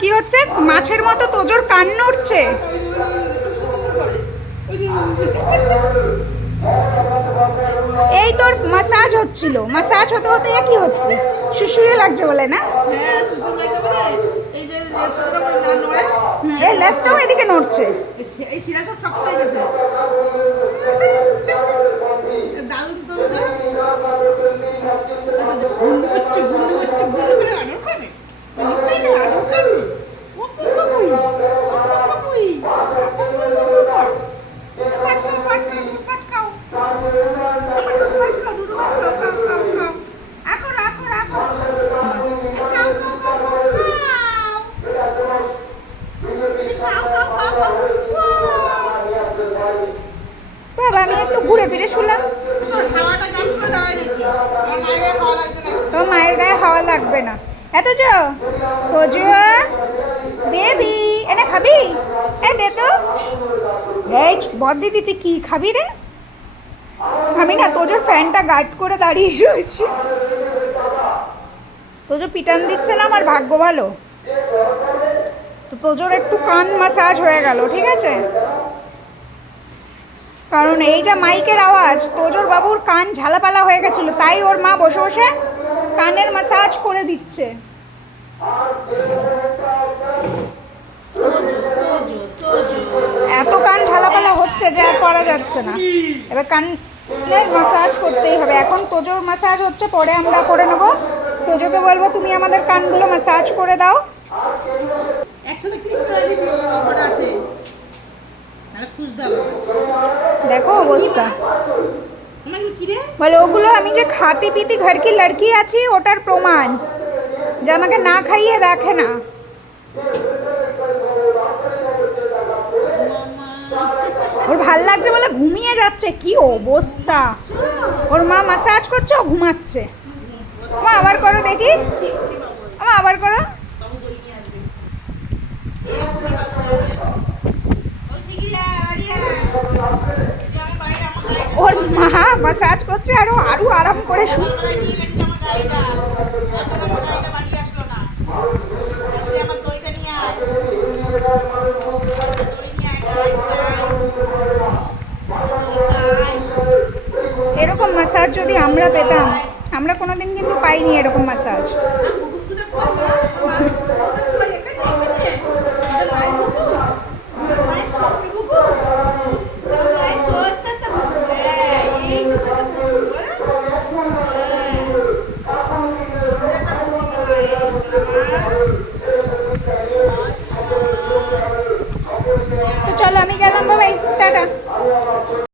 কি হচ্ছে? মাছের মতো তোজোর কান নড়ছে। এই তোর মাসাজ হচ্ছিল। মাসাজ হতে হতে কি হচ্ছে? শুশুরে লাগছে বলে না? হ্যাঁ এই না লেজটাও এদিকে নড়ছে। এই শি- এই শিরা সব শক্ত হয়ে গেছে। দারুণ তো একটু ঘুরে ফিরে শুনলাম। তোর মায়ের গায়ে হাওয়া লাগবে না। এত চো তোজো বেবি, এনে খাবি? এ, দে তো। এই বদ দিদি তুই কি খাবি রে? আমি না তোজোর ফ্যানটা গার্ড করে দাঁড়িয়ে রয়েছি। তোজো পিটান দিচ্ছে না, আমার ভাগ্য ভালো। তো তোজোর একটু কান মাসাজ হয়ে গেল, ঠিক আছে? কারণ এই যে মাইকের আওয়াজ, তোজোর বাবুর কান ঝালাপালা হয়ে গেছিল, তাই ওর মা বসে বসে কানের মাসাজ করে দিচ্ছে। এত কান ঝালাপালা হচ্ছে যে আর করা যাচ্ছে না। এবার কানের মাসাজ করতেই হবে। এখন তোজোর মাসাজ হচ্ছে, পরে আমরা করে নেব। তোজোকে বলব, তুমি আমাদের কানগুলো মাসাজ করে দাও। একসাথে আছে। দেখো অবস্থা। আমার বলে ওগুলো আমি যে খাতি পিতি ঘর কি লড়কি আছি ওটার প্রমাণ। যে আমাকে না খাইয়ে রাখে না। ওর ভালো লাগছে বলে ঘুমিয়ে যাচ্ছে। কি অবস্থা? ওর মা মাসাজ করছে ও ঘুমাচ্ছে। মা আবার করো দেখি। আমা আবার করো। ওর মা মাসাজ করছে আরও আরও আরাম করে শুনছে এরকম মাসাজ যদি আমরা পেতাম, আমরা কোনোদিন কিন্তু পাইনি এরকম মাসাজ টাটা।